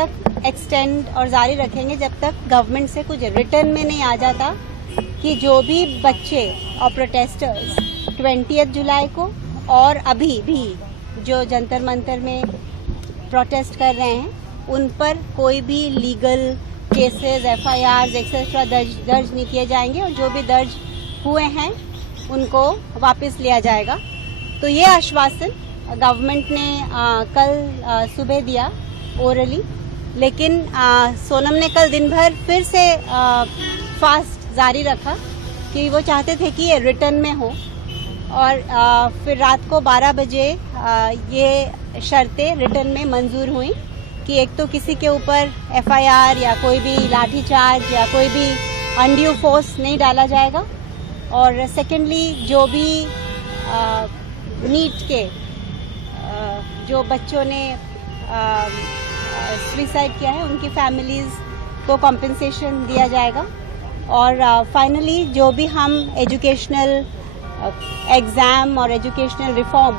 तक एक्सटेंड और जारी रखेंगे जब तक गवर्नमेंट से कुछ रिटर्न में नहीं आ जाता कि जो भी बच्चे और प्रोटेस्टर्स 20 जुलाई को और अभी भी जो जंतर मंतर में प्रोटेस्ट कर रहे हैं उन पर कोई भी लीगल केसेस, FIRs एक्सेट्रा दर्ज नहीं किए जाएंगे और जो भी दर्ज हुए हैं उनको वापस लिया जाएगा। तो ये आश्वासन गवर्नमेंट ने कल सुबह दिया ओरली, लेकिन सोनम ने कल दिन भर फिर से फास्ट जारी रखा कि वो चाहते थे कि ये रिटर्न में हो और फिर रात को 12 बजे ये शर्तें रिटर्न में मंजूर हुई कि एक तो किसी के ऊपर FIR या कोई भी लाठीचार्ज या कोई भी अनड्यू फोर्स नहीं डाला जाएगा और सेकेंडली जो भी नीट के जो बच्चों ने सुसाइड किया है उनकी फैमिलीज को कॉम्पेंसेशन दिया जाएगा और फाइनली जो भी हम एजुकेशनल एग्ज़ाम और एजुकेशनल रिफॉर्म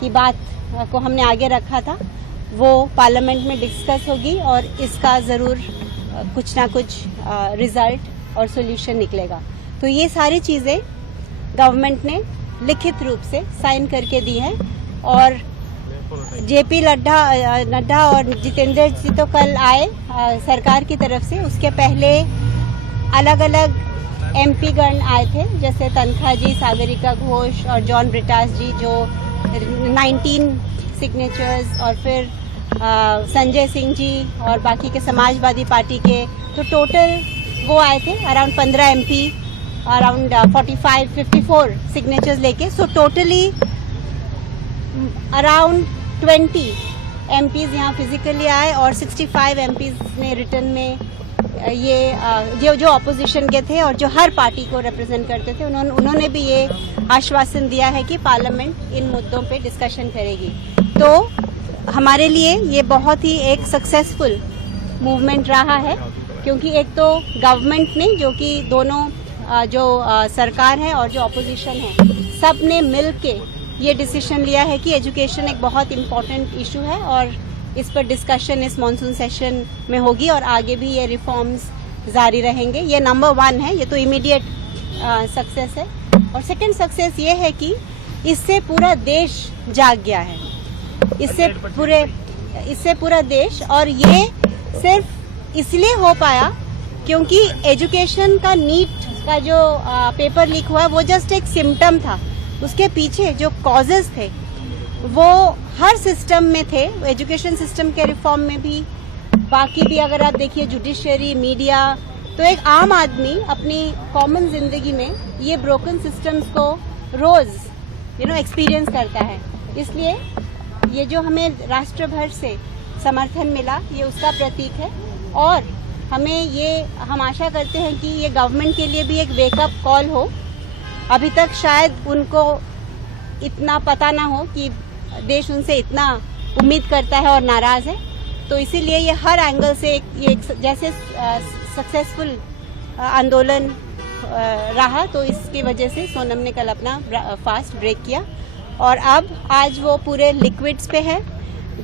की बात को हमने आगे रखा था वो पार्लियामेंट में डिस्कस होगी और इसका ज़रूर कुछ ना कुछ रिजल्ट और सॉल्यूशन निकलेगा। तो ये सारी चीज़ें गवर्नमेंट ने लिखित रूप से साइन करके दी है और JP नड्डा और जितेंद्र जी तो कल आए सरकार की तरफ से, उसके पहले अलग अलग MP गण आए थे जैसे तनखा जी, सागरिका घोष और जॉन ब्रिटास जी जो 19 सिग्नेचर्स और फिर संजय सिंह जी और बाकी के समाजवादी पार्टी के, तो टोटल वो आए थे अराउंड 15 MP अराउंड 54 सिग्नेचर्स लेके। सो टोटली अराउंड 20 MPs यहाँ फिजिकली आए और 65 MPs ने रिटर्न में ये जो अपोजिशन के थे और जो हर पार्टी को रिप्रेजेंट करते थे उन्होंने भी ये आश्वासन दिया है कि पार्लियामेंट इन मुद्दों पे डिस्कशन करेगी। तो हमारे लिए ये बहुत ही एक सक्सेसफुल मूवमेंट रहा है क्योंकि एक तो गवर्नमेंट ने जो कि दोनों जो सरकार है और जो अपोजिशन है सब ने मिल के ये डिसीजन लिया है कि एजुकेशन एक बहुत इम्पोर्टेंट इशू है और इस पर डिस्कशन इस मॉनसून सेशन में होगी और आगे भी ये रिफॉर्म्स जारी रहेंगे। ये नंबर 1 है, ये तो इमीडिएट सक्सेस है। और सेकंड सक्सेस ये है कि इससे पूरा देश जाग गया है, इससे पूरा देश, और ये सिर्फ इसलिए हो पाया क्योंकि एजुकेशन का नीट का जो पेपर लीक हुआ वो जस्ट एक सिम्टम था, उसके पीछे जो कॉजेज थे वो हर सिस्टम में थे, एजुकेशन सिस्टम के रिफॉर्म में भी, बाकी भी अगर आप देखिए जुडिशरी, मीडिया, तो एक आम आदमी अपनी कॉमन जिंदगी में ये ब्रोकन सिस्टम्स को रोज एक्सपीरियंस करता है। इसलिए ये जो हमें राष्ट्र भर से समर्थन मिला ये उसका प्रतीक है और हम आशा करते हैं कि ये गवर्नमेंट के लिए भी एक वेकअप कॉल हो। अभी तक शायद उनको इतना पता ना हो कि देश उनसे इतना उम्मीद करता है और नाराज है, तो इसीलिए ये हर एंगल से ये जैसे सक्सेसफुल आंदोलन रहा, तो इसकी वजह से सोनम ने कल अपना फास्ट ब्रेक किया और अब आज वो पूरे लिक्विड्स पे है।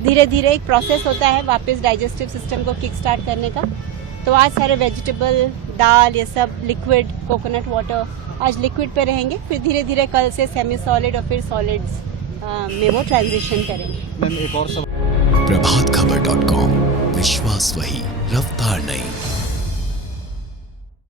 धीरे धीरे एक प्रोसेस होता है वापस डाइजेस्टिव सिस्टम को किक स्टार्ट करने का। तो आज सारे वेजिटेबल, दाल, ये सब लिक्विड, कोकोनट वाटर आज लिक्विड पे रहेंगे, फिर धीरे धीरे कल से सेमी सॉलिड और फिर सॉलिड्स में वो ट्रांजिशन करेंगे। प्रभातखबर.com, विश्वास वही, रफ्तार नहीं।